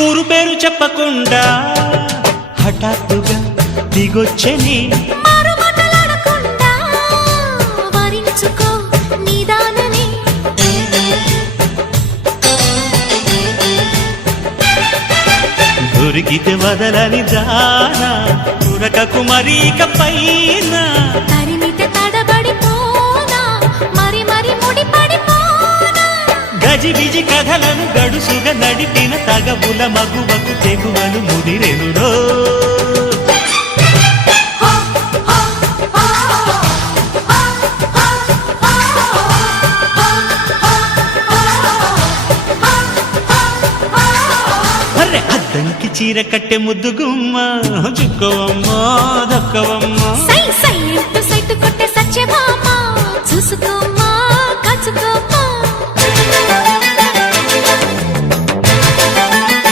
ఊరు పేరు చెప్పకుండా హఠాత్తుగా దిగొచ్చని దొరికితే వదలని జానా ఉరకకు మరీక పైన తరిమితే తడబడిపోనా మరి మరి ముడిపడిపోనా గజిబిజి కథలను గడుసుగా నడిపిన తగబుల మగువకు తెగువలు ముదిరెనురో అద్దంకి చీర కట్టె ముద్దుగుమ్మ చుక్కవమ్మా దక్కవమ్మా సై సై సైటు కొట్టే సత్యభామ చూసుకోమ్మా